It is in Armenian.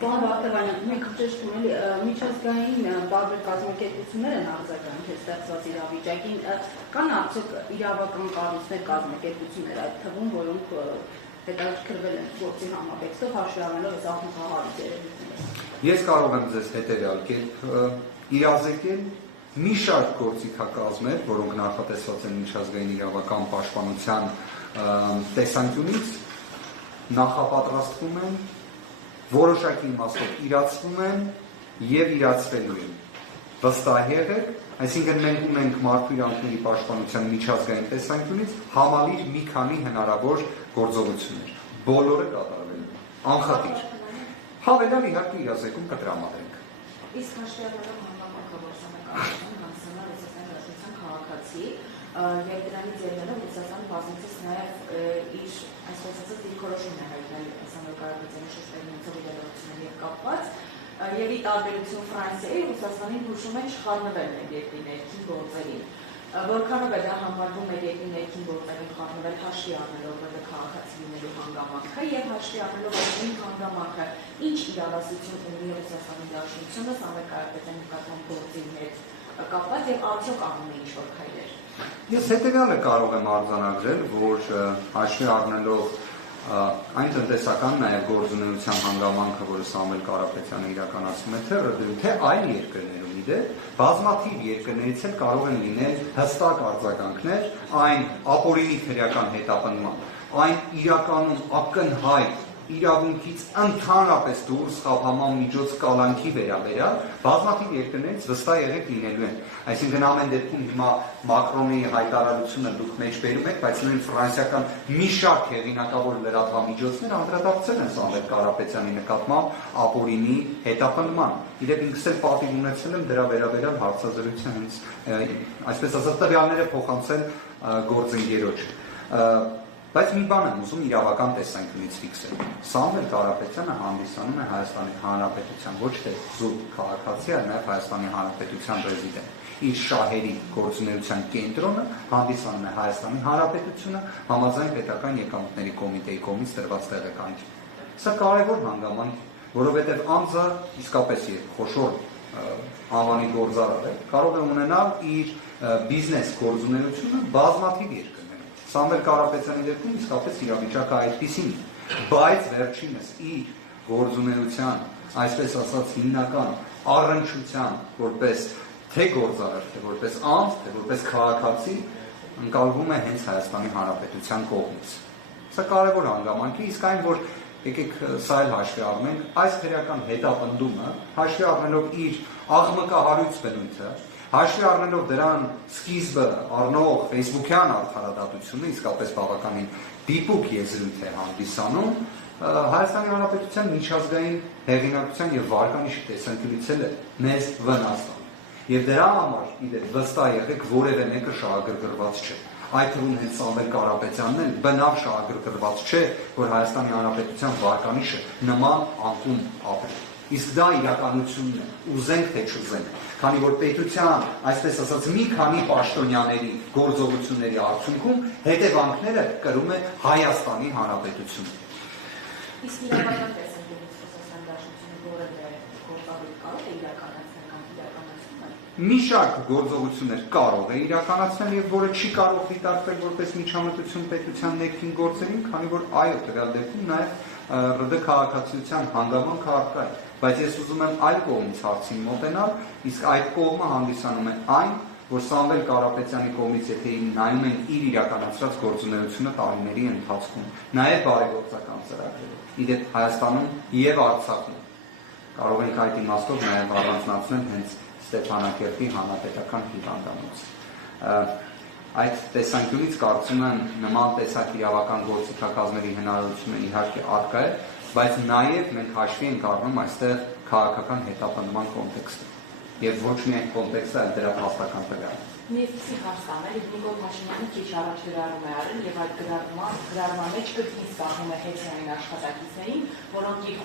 Պարոն Վարդանյան, մենք ճշտում էլի միջազգային տարբեր կազմակերպություններ են արձագանքել ստեղծված իրավիճակին, կան արդյոք իրավական կառույցներ, կազմակերպություններ այդ թվում, որոնք հետաքրքրվել են գործի համատեքստով, հաշվի առնելով այս աղմկահարույց երևույթները։ Ես կարող եմ ձեզ հետևյալ կերպ իրազեկել մի շարք գործիքակազմեր, որոնք նախատեսված են միջազգային իրավական պաշտպանության տեսանկյունից, նախապատրաստվում են, որոշակի իմաստով իրացվում են եւ իրացվելու են։ Վստահ եղեք, այսինքն մենք ունենք մարդու իրավունքների պաշտպանության միջազգային տեսանկյունից համալիր մի քանի հնարավոր գործողություններ։ Բոլորը կատարվելու են, անխտիր։ Հավելյալ իհարկե իրազեկում կտրամադրենք։ Իսկ հաշվի առնելով համակարգավորության հանձնանալ Ռուսաստանի Դաշնության քաղաքացի եւ դրանից ելնելով Ռուսաստանը բազմիցս նաեւ իր այսպես ասած դիրքորոշումն է հայտնել Սամվելկարապետյանի շրջանցող իրադարձությունների հետ կապված եւ ի տարբերություն Ֆրանսիայի Ռուսաստանին հուշում է չխառնվել ներքին ներքին գործերին։ Որքանով է դա համարվում է երկրի ներքին գործերին խառնվել հաշվի առնելով որը քաղաքացի լինելու հանգամանքը եւ հաշվի առնելով այն հանգամանքը ինչ իրավասություն ունի Ռուսաստանի Դաշնությունը Սամվելկարապետյանի նկատմամբ գործի հետ կապված եւ արդյոք անում է ինչ-որ քայլեր։ Ես հետեւյալը կարող եմ արձանագրել, որ հաշվի առնելով այն տնտեսական նաեւ գործունեության հանգամանքը, որը Սամվել Կարապետյանը իրականացնում է թե այլ երկրներում իդեպ, բազմաթիվ երկրներից էլ կարող են լինել հստակ արձագանքներ այն ապօրինի քրեական հետապնդման, այն իրականում ակնհայտ իրավունքից ընդհանրապես դուրս խափանման միջոց կալանքի վերաբերյալ բազմաթիվ երկրներից վստահ եղեք լինելու են։ Այսինքն ամեն դեպքում հիմա Մակրոնի հայտարարությունը դուք մեջբերում եք, բայց նույն ֆրանսիական մի շարք հեղինակավոր լրատվամիջոցներ անդրադարձել են Սամվել Կարապետյանի նկատմամբ ապօրինի հետապնդման։ Իդեպ ինքս էլ պատիվ ունեցել եմ դրա վերաբերյալ հարցազրույցը հենց այսպես ասած տվյալները փոխանցել գործընկերոջ։ Բայց մի բան եմ ուզում իրավական տեսանկյունից ֆիքսել։ Սամվել Կարապետյանը հանդիսանում է Հայաստանի Հանրապետության ոչ թե զուտ քաղաքացի, այլ նաև Հայաստանի Հանրապետության ռեզիդենտ։ Իր շահերի գործունեության կենտրոնը հանդիսանում է Հայաստանի Հանրապետությունը համաձայն պետական եկամուտների կոմիտեի կողմից տրված տեղեկանքի։ Սա կարևոր հանգամանք է, որովհետև անձը իսկապես խոշոր անվանի գործարար է, կարող է ունենալ իր բիզնես գործունեությունը բազմաթիվ երկրներում։ Սամվել Կարապետյանի դեպքում իսկապես իրավիճակը այդպիսին է, բայց վերջինս իր գործունեության, այսպես ասած հիմնական առնչության, որպես թե գործարար, թե որպես անձ, թե որպես քաղաքացի, ընկալվում է հենց Հայաստանի Հանրապետության կողմից։ Սա կարևոր հանգամանք է, իսկ այն, որ եկեք սա էլ հաշվի առնենք, այս քրեական հետապնդումը, հաշվի առնելով իր աղմկահարույց բնույթը, հաշվի առնելով դրան սկիզբը առնող Facebook-յան արդարադատությունը իսկապես բավականին դիպուկ եզրույթ է հանդիսանում, Հայաստանի Հանրապետության միջազգային հեղինակության եւ վարկանիշի տեսանկյունից էլ մեծ վնաս տանում։ Եվ դրա համար, իդեպ վստահ եղեք, որևէ մեկը շահագրգռված չէ։ Այդ թվում հենց Սամվել Կարապետյանն էլ բնավ շահագրգռված չէ, որ Հայաստանի Հանրապետության վարկանիշը նման անկում ապրի։ Իսկ դա իրականությունն է, ուզենք թե չուզենք, քանի որ պետության, այսպես ասած, մի քանի պաշտոնյաների գործողությունների արդյունքում հետևանքները կրում է Հայաստանի Հանրապետությունը։ Իսկ իրավական տեսանկյունից Ռուսաստանի Դաշնությունը որևէ գործառույթ կարող է իրականացնել կամ իրականացնում է։ Մի շարք գործողություններ կարող է իրականացնել եւ որը չի կարող դիտարկվել որպես միջամտություն պետության ներքին գործերին, քանի որ այո, տվյալ դեպքում նաեւ ՌԴ քաղաքացիության հանգամանք առկա է, բայց ես ուզում եմ այլ կողմից հարցին մոտենալ, իսկ այդ կողմը հանդիսանում է այն, որ Սամվել Կարապետյանի կողմից եթե նայում ենք իր իրականացրած գործունեությունը տարիների ընթացքում, նաեւ բարեգործական ծրագրերով, իդեպ Հայաստանում եւ Արցախում կարող ենք այդ իմաստով նաեւ առանձնացնել հենց Ստեփանակերտի հանրապետական հիվանդանոցը։ Այդ տեսանկյունից կարծում եմ նման տեսակ իրավական գործիքակազմերի հնարավորությունը իհարկե առկա է, բայց նաեւ մենք հաշվի ենք առնում այստեղ քաղաքական հետապնդման կոնտեքստը եւ ոչ միայն կոնտեքստը, այլ դրա փաստական տվյալը։ Նիստի հարցան է, Նիկոլ Փաշինյանը քիչ առաջ գրառում է արել եւ այդ գրառման մեջ կրկին զբաղվում է հետսային աշխատակիցներին, որոնք իր